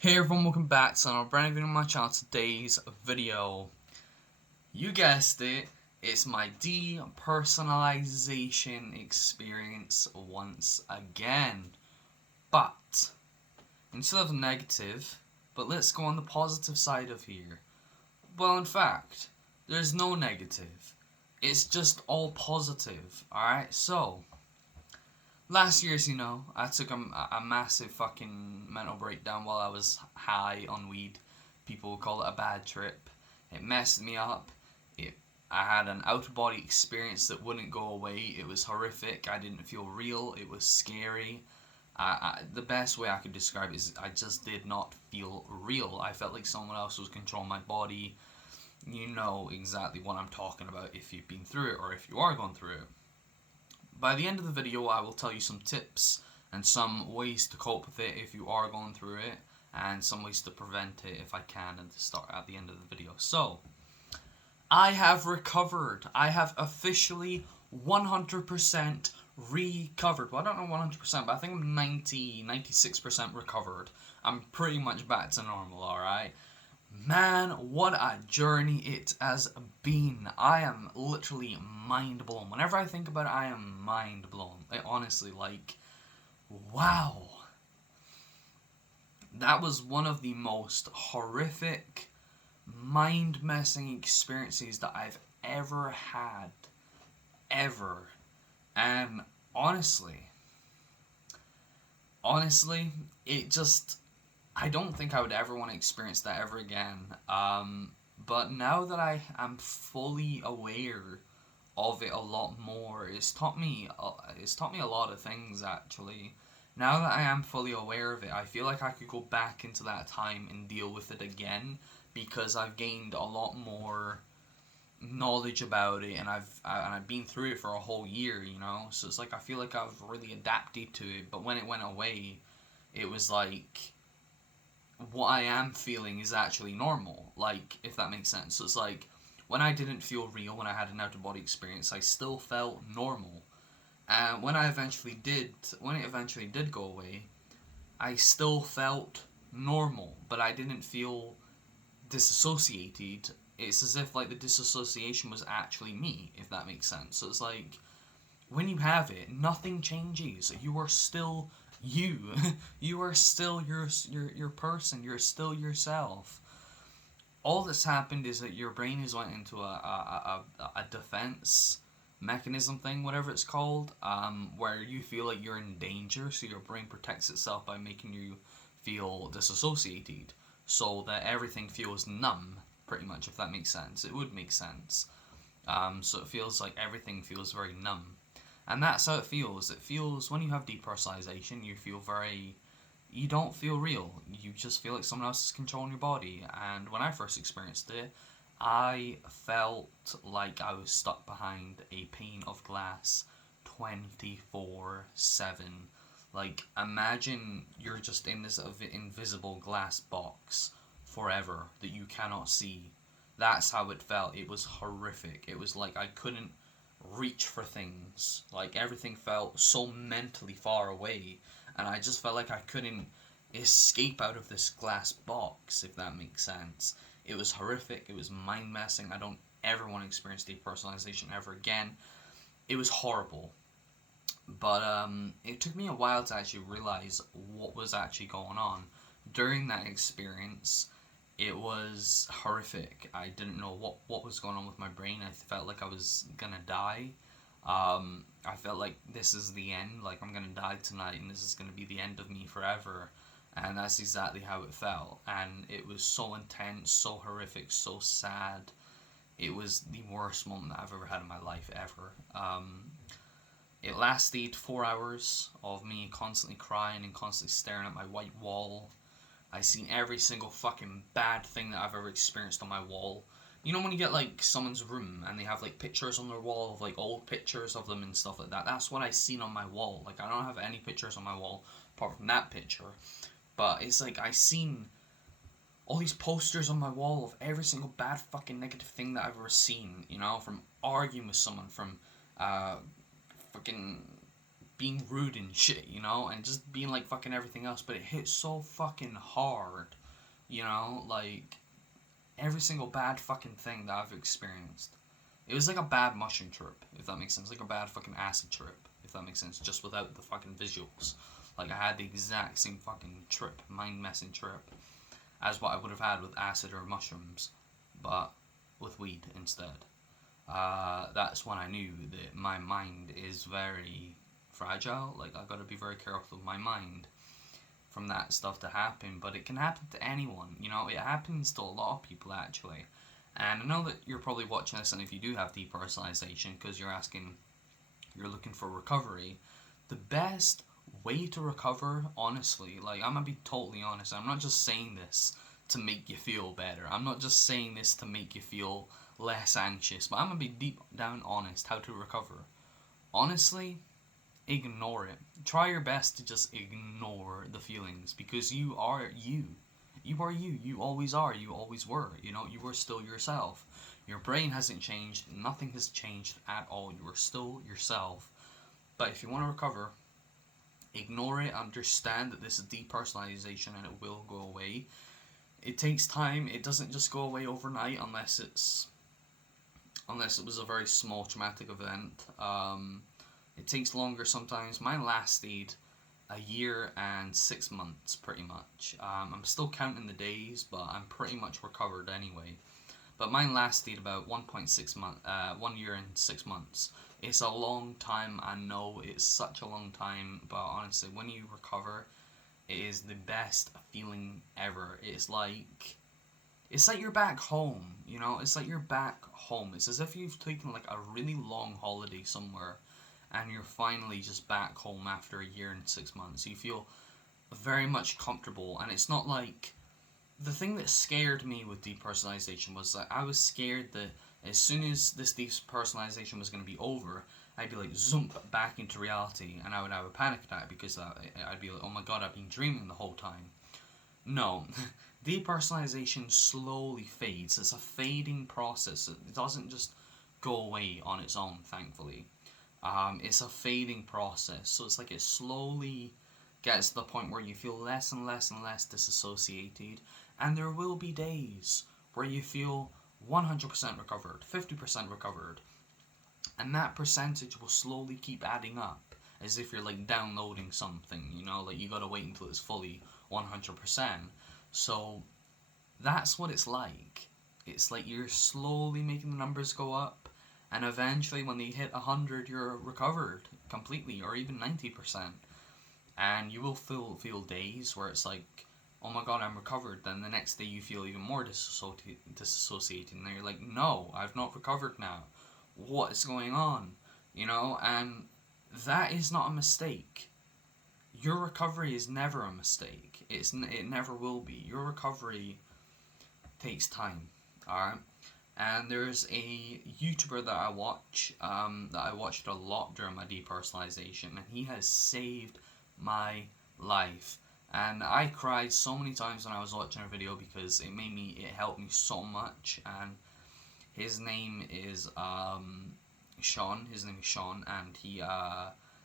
Hey everyone, welcome back to another brand new video on my channel. Today's video, you guessed it, it's my depersonalization experience once again. But, instead of negative, but let's go on the positive side of here. Well, in fact, there's no negative. It's just all positive, alright? So, last year, as you know, I took a massive fucking mental breakdown while I was high on weed. People would call it a bad trip. It messed me up. I had an out-of-body experience that wouldn't go away. It was horrific. I didn't feel real. It was scary. The best way I could describe it is I just did not feel real. I felt like someone else was controlling my body. You know exactly what I'm talking about if you've been through it or if you are going through it. By the end of the video, I will tell you some tips and some ways to cope with it if you are going through it, and some ways to prevent it if I can, and to start at the end of the video. So, I have recovered. I have officially 100% recovered. Well, I don't know 100%, but I think I'm 96% recovered. I'm pretty much back to normal, alright? Man, what a journey it has been. I am literally mind blown. Whenever I think about it, I am mind blown. Honestly, wow. That was one of the most horrific, mind-messing experiences that I've ever had. Ever. And honestly, it just... I don't think I would ever want to experience that ever again. But now that I am fully aware of it a lot more, it's taught me a lot of things actually. Now that I am fully aware of it, I feel like I could go back into that time and deal with it again because I've gained a lot more knowledge about it, and I've been through it for a whole year, you know. So it's like I feel like I've really adapted to it. But when it went away, it was like what I am feeling is actually normal, like, if that makes sense. So it's like, when I didn't feel real, when I had an out-of-body experience, I still felt normal. And when it eventually did go away, I still felt normal, but I didn't feel disassociated. It's as if, like, the disassociation was actually me, if that makes sense. So it's like, when you have it, nothing changes. You are still you. You are still your person. You're still yourself. All that's happened is that your brain has went into a defense mechanism thing, whatever it's called, where you feel like you're in danger, so your brain protects itself by making you feel disassociated, so that everything feels numb, pretty much, if that makes sense. It would make sense. So it feels like everything feels very numb. And that's how it feels. It feels, when you have depersonalization, you don't feel real. You just feel like someone else is controlling your body. And when I first experienced it, I felt like I was stuck behind a pane of glass 24/7. Like, imagine you're just in this invisible glass box forever that you cannot see. That's how it felt. It was horrific. It was like I couldn't reach for things. Like, everything felt so mentally far away, and I just felt like I couldn't escape out of this glass box, if that makes sense. It was horrific. It was mind messing. I don't ever want to experience depersonalization ever again. It was horrible. But it took me a while to actually realize what was actually going on. During that experience, it was horrific. I didn't know what was going on with my brain. I felt like I was gonna die. I felt like this is the end. Like, I'm gonna die tonight, and this is gonna be the end of me forever. And that's exactly how it felt. And it was so intense, so horrific, so sad. It was the worst moment that I've ever had in my life ever. It lasted 4 hours of me constantly crying and constantly staring at my white wall. I seen every single fucking bad thing that I've ever experienced on my wall. You know when you get, like, someone's room and they have, like, pictures on their wall of, like, old pictures of them and stuff like that? That's what I seen on my wall. Like, I don't have any pictures on my wall apart from that picture. But it's like I seen all these posters on my wall of every single bad fucking negative thing that I've ever seen. You know, from arguing with someone, from fucking being rude and shit, you know, and just being like fucking everything else, but it hit so fucking hard, you know, like every single bad fucking thing that I've experienced. It was like a bad mushroom trip, if that makes sense, like a bad fucking acid trip, if that makes sense, just without the fucking visuals. Like I had the exact same fucking trip, mind messing trip, as what I would have had with acid or mushrooms, but with weed instead. That's when I knew that my mind is very fragile. Like I gotta be very careful of my mind from that stuff to happen. But it can happen to anyone. You know, it happens to a lot of people actually. And I know that you're probably watching this, and if you do have depersonalization, because you're looking for recovery, the best way to recover, honestly, like I'm gonna be totally honest. I'm not just saying this to make you feel better. I'm not just saying this to make you feel less anxious, but I'm gonna be deep down honest how to recover. Honestly, ignore it. Try your best to just ignore the feelings because you are you. You are you. You always are. You always were. You know, you were still yourself. Your brain hasn't changed. Nothing has changed at all. You are still yourself. But if you want to recover, ignore it. Understand that this is depersonalization and it will go away. It takes time. It doesn't just go away overnight unless it was a very small traumatic event. It takes longer sometimes. Mine lasted a year and 6 months, pretty much. I'm still counting the days, but I'm pretty much recovered anyway. But mine lasted about 1.6 month, 1 year and 6 months. It's a long time. I know it's such a long time, but honestly, when you recover, it is the best feeling ever. It's like you're back home, you know? It's like you're back home. It's as if you've taken like a really long holiday somewhere and you're finally just back home after a year and 6 months. You feel very much comfortable, and it's not like the thing that scared me with depersonalization was that I was scared that as soon as this depersonalization was going to be over, I'd be like zoom back into reality, and I would have a panic attack because I'd be like, oh my god, I've been dreaming the whole time. No, depersonalization slowly fades. It's a fading process. It doesn't just go away on its own, thankfully. It's a fading process, so it's like it slowly gets to the point where you feel less and less and less disassociated, and there will be days where you feel 100% recovered, 50% recovered, and that percentage will slowly keep adding up as if you're like downloading something, you know, like you gotta wait until it's fully 100%. So that's what it's like. It's like you're slowly making the numbers go up, and eventually when they hit 100, you're recovered completely, or even 90%. And you will feel days where it's like, oh my god, I'm recovered. Then the next day you feel even more disassociated, and you're like, no, I've not recovered now. What is going on? You know, and that is not a mistake. Your recovery is never a mistake. It never will be. Your recovery takes time. Alright? And there's a YouTuber that I watch, that I watched a lot during my depersonalization, and he has saved my life. And I cried so many times when I was watching a video because it helped me so much. And his name is Sean. His name is Sean, and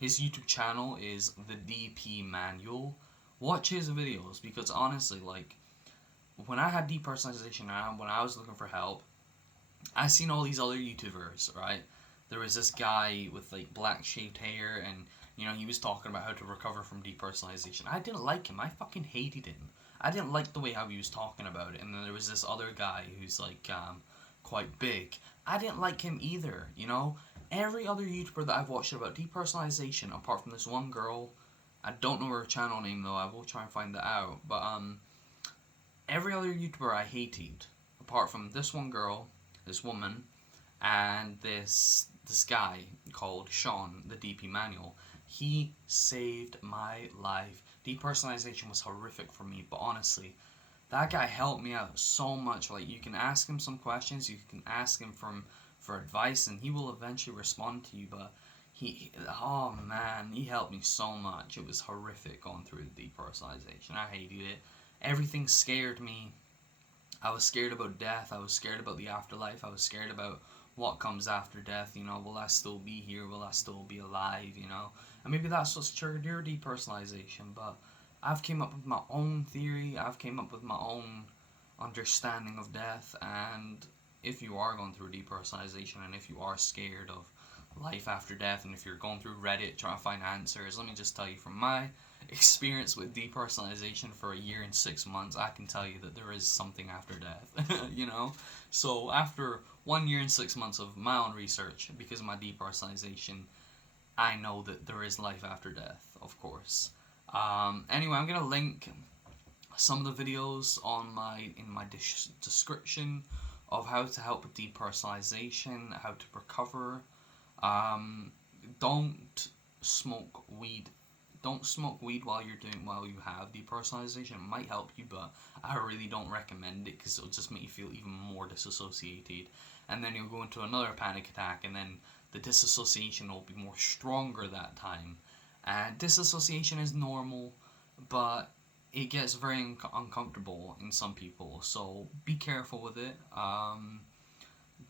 his YouTube channel is the DP Manual. Watch his videos because honestly, like when I had depersonalization and when I was looking for help, I seen all these other YouTubers, right? There was this guy with like black shaved hair, and you know he was talking about how to recover from depersonalization. I didn't like him. I fucking hated him. I didn't like the way how he was talking about it. And then there was this other guy who's like quite big. I didn't like him either. You know, every other YouTuber that I've watched about depersonalization, apart from this one girl, I don't know her channel name though. I will try and find that out. But every other YouTuber I hated, apart from this one girl, this woman, and this guy called Sean, the DP Manual. He saved my life. Depersonalization was horrific for me, but honestly, that guy helped me out so much. Like you can ask him some questions, you can ask him for advice, and he will eventually respond to you. But oh man, he helped me so much. It was horrific going through the depersonalization. I hated it. Everything scared me. I was scared about death. I was scared about the afterlife. I was scared about what comes after death. You know, will I still be here? Will I still be alive? You know, and maybe that's what's triggered your depersonalization. But I've came up with my own theory. I've came up with my own understanding of death. And if you are going through depersonalization, and if you are scared of life after death, and if you're going through Reddit trying to find answers, let me just tell you from my experience with depersonalization for a year and 6 months, I can tell you that there is something after death. You know? So after 1 year and 6 months of my own research, because of my depersonalization, I know that there is life after death, of course. Anyway, I'm gonna link some of the videos in my description of how to help with depersonalization, how to recover. Um, don't smoke weed. Don't smoke weed while you have depersonalization. It might help you, but I really don't recommend it because it'll just make you feel even more disassociated, and then you'll go into another panic attack, and then the disassociation will be more stronger that time. And disassociation is normal, but it gets very uncomfortable in some people. So be careful with it.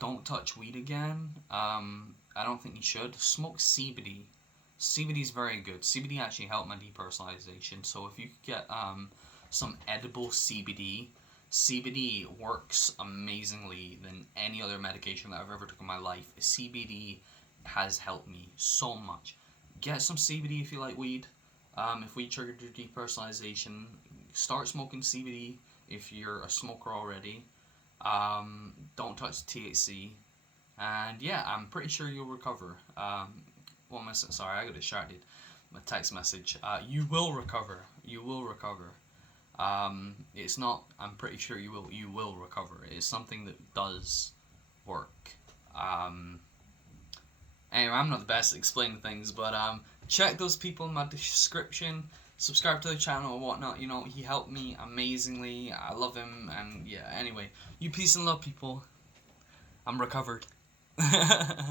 Don't touch weed again. I don't think you should. Smoke CBD. CBD is very good. CBD actually helped my depersonalization. So if you could get some edible CBD, CBD works amazingly than any other medication that I've ever took in my life. CBD has helped me so much. Get some CBD if you like weed. If weed triggered your depersonalization, start smoking CBD if you're a smoker already. Don't touch THC. And yeah, I'm pretty sure you'll recover. What am I saying? Sorry, I got distracted. My text message. You will recover. You will recover. It's not. I'm pretty sure you will. You will recover. It's something that does work. Anyway, I'm not the best at explaining things, but check those people in my description. Subscribe to the channel or whatnot. You know, he helped me amazingly. I love him, and yeah. Anyway, you peace and love, people. I'm recovered.